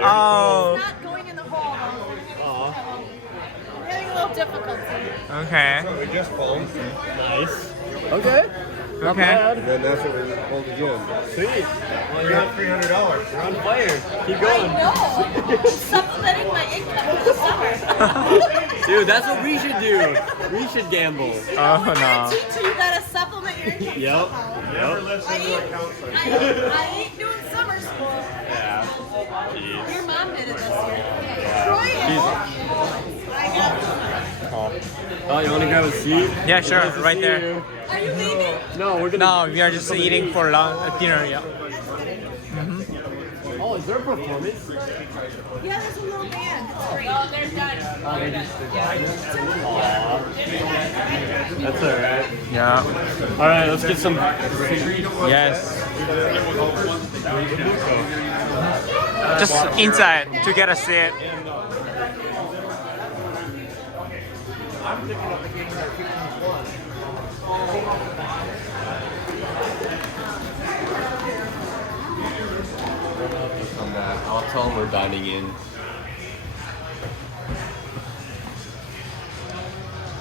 Oh, Not going in the hall. Aw. I'm having a little difficulty. okay. We just phoned. Nice. Okay. Not Okay. bad. And then that's what we pulled again. Sweet. Well, We got $300. you're on fire. Keep I going. know. I'm supplementing my income for the summer. Dude, that's what we should do. We should gamble. Oh I no. teach you, you gotta supplement your income Yep. somehow. Never Yep. listen to a counselor. I ain't doing summer school. Yeah. Jeez. Your mom did it this year. Troy did. I got Oh, you want to grab a seat? Yeah, sure, Nice to right see there. you. Are you leaving? No, we're gonna. No, we are just eating for dinner. Yeah. Oh, is there a performance? Yeah, there's a little band. It's great. Oh, they're done. Oh, they just. Aw. That's alright. Yeah. Alright, let's get some. Yes. Just inside to get a seat. I'll tell them we're dining in.